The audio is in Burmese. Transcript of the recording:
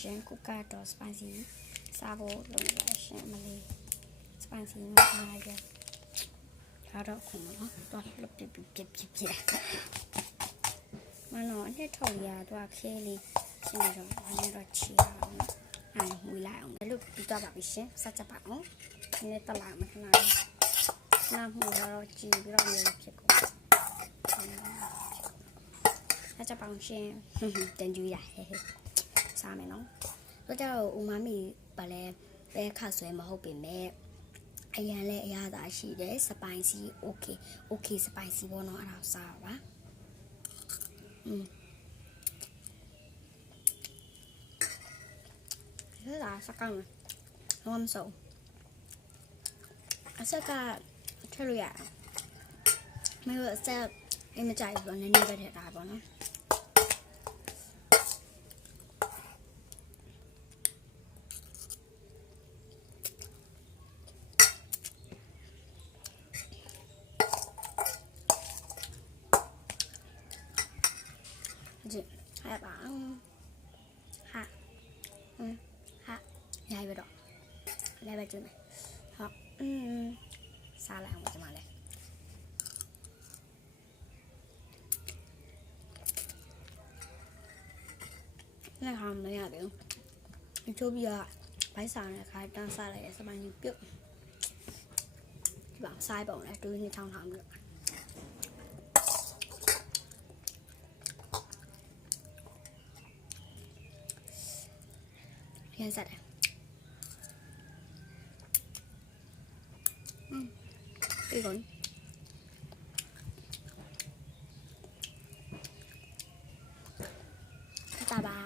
ရှင်ကုကတော့ spicy စားဖို့လုပ်နေပါရှင်မလေး spicy မထားလိုက်တယ်ဒါတော့ခုနော်တော့လှုပ်ပြပြပြပြပြမနော်အနှစ်ထော်ရတော့ခဲလေးရှင်းနေတော့ဘယ်နဲ့တော့ချီအောင်အဲမွေးလိုက်အောင်လို့ပြီးတော့ပါပြီရှင်စက်ချက်ပါအောင်ဒီနေ့တက်လာမှခဏလေးနားမှုတော့ကြည့်ပြီးတော့မျိုးဖြစ်ကုန်စက်ချက်ပါအောင်ရှင်တန်ကြူရဟဲဟဲ စားမယ်နော်ဆိုကြတော့ဦးမမီပါလဲပဲခဆွဲမဟုတ်ပင်မဲ့အရန်လဲအရသာရှိတယ်စပိုင်စီ okay okay စပိုင်စီပေါ့နော်အဲ့ဒါစားပါอืมဒါလာစကောင်းလောမစုံအဆက်ကထည့်လို့ရတယ်မင်းတို့အဆက်အင်းမကြိုက်ဘူးနည်းနည်းပဲထည့်တာပေါ့နော် đi về để đài vào nó gì hai bạn ha ừ ha nhai vào đó lấy vào chỗ này họ ừ xa lại không cho mà này này hòm này à biểu chỗ bây giờ bánh xào này khai đang xa lại sẽ bao nhiêu biết bạn sai bộ này tôi như trong hòm được Huyền giặt à? Ừ. 이건 따봐